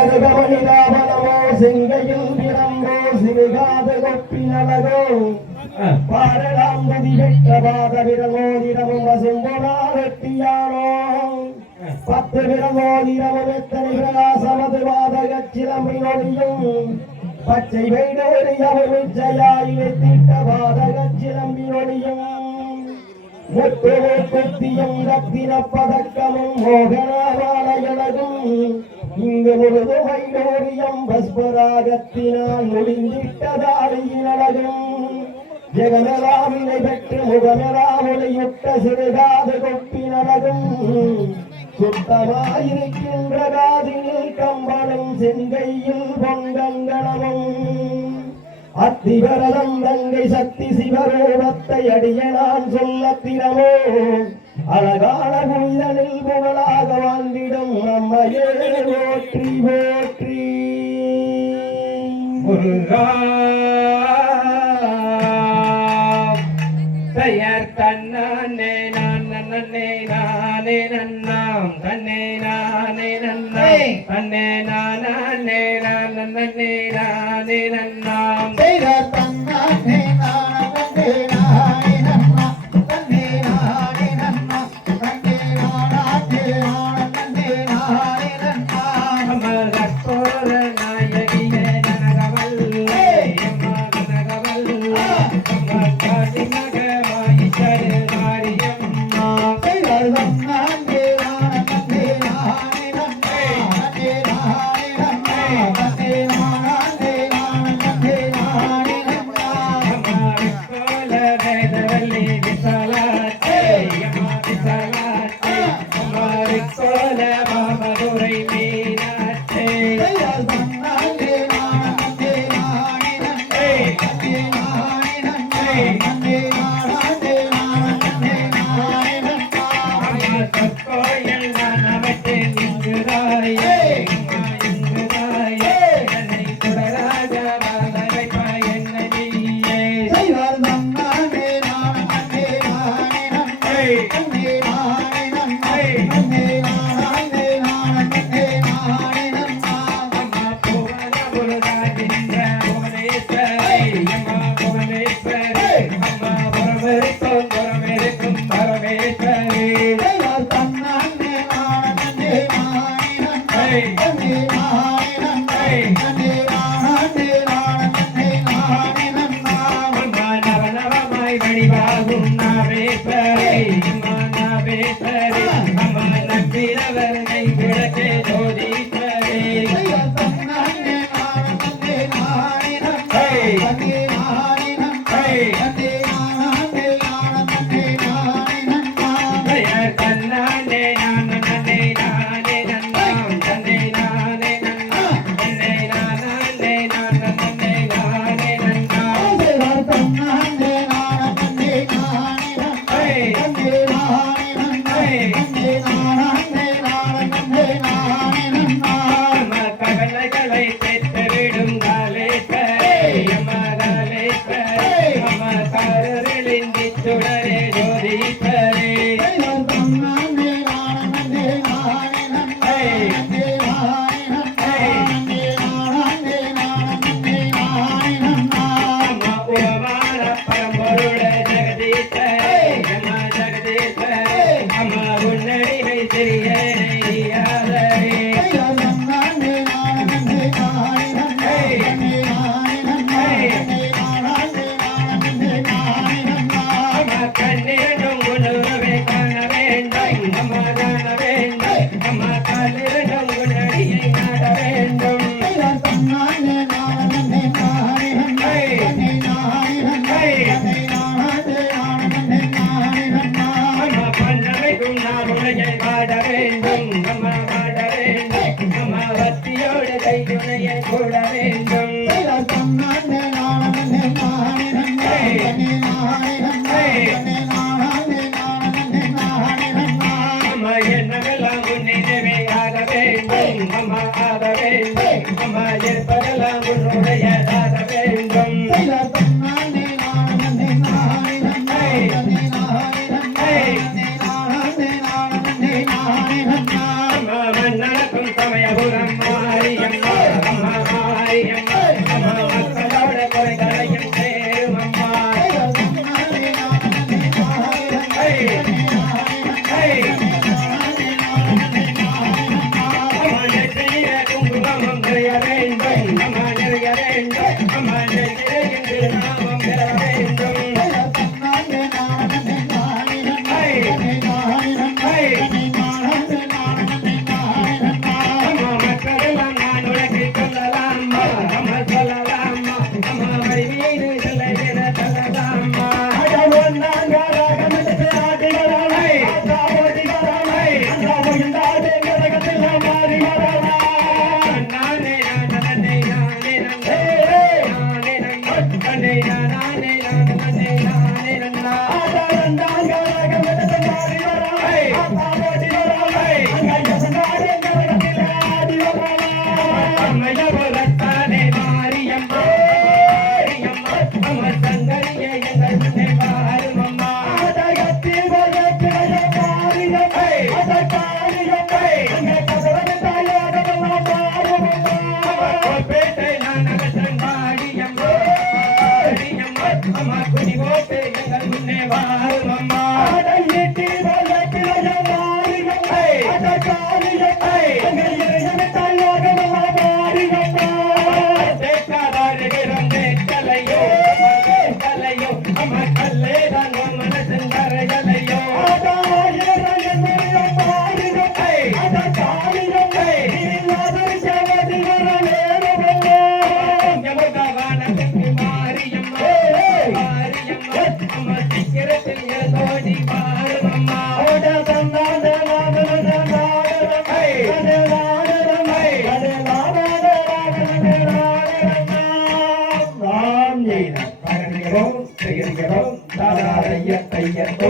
கருகமணிதாபனமோ செங்கையில் பிறந்தோ சிறுகாத கொப்பினழகோ பாரலாம் கதி வெட்ட பாத விரமோதிரமும் வசும்பொனா வெட்டியானோ 10 விரமோதிரமும் எத்தனை பிரகாசமது பாதகச்சிலம்பினொழியும் பச்சை வைடேறியவும் இச்சையாய் வெத்திட்ட பாதகச்சிலம்பினொழியும் முத்துவோ குத்தியும் ரத்தின பதக்கமும் மோகனாவாளையழகும் இங்கு முழுது வைடோரியம் பஸ்பராகத்தினால் முடிந்திட்டதாளியினழகும் ஜெகமெலாமினை பெற்று முகமெலாமுலையுட்ட சிறுகாது கொப்பினழகும் சுத்தமாயிருக்கின்ற காதினில் கம்பளும் செங்கையில் பொங்கங்கணமும் அத்திவரதம் தங்கை சக்தி சிவரூபத்தை அடியனான் சொல்ல திறமோ அழகான புனிதனில் புகழாக வாழ்ந்திடும் நம்மையே போற்றி போற்றி முருகா பெயர் தன்னே நானே நானே நன்னாம் தன்னே நானே நன்னா தன்னே நானே நானே நானே நன்னாம் பெயர் தன்னே நானே நானே நன்னா தன்னே நானே நன்னா தன்னே நானே நானே நானே நன்னா அமரத்தோர நாயகியே நனகவல்லே அம்மா நனகவல்லே அம்மா காதினக ஊரம் மாரியம்மா அம்மா மாரியம்மா அம்மா மக்களோட குறைகளையும் சேரும் அம்மா அம்மா நெற்றியில குங்குமம் நிறைய வேண்டும் அம்மா நிறைய வேண்டும் அம்மா நெற்றியில என்று நாமம் பெற வேண்டும் அம்மா மக்களெல்லாம் நான் உனக்கு சொல்லலாமா அம்மா சொல்லலாமா அம்மா வடிவீடு சொல்ல சொல்லலாமா நானே நானே நானே நானே நானே நானே நானே நன்னா அம்மைய போலத்தானே மாரியம்மா மாரியம்மா அம்மா சங்கரிய எங்கள் முன்னே வாரும் அம்மா பேட்டை நான் நகசன் மாரியம்மா மாரியம்மா அம்மா குடி போட்டு எங்கள் முன்னே வாரும் அம்மா அம்மா கல்லே தாங்க மனசன் கரைகளையோ மாரியம்மா மாரியம்மா அம்மா சீக்கிரத்தில் எழுதோடி வாழும் அம்மா நாம் செய்கிறோம் தாராளைய தையத்தோ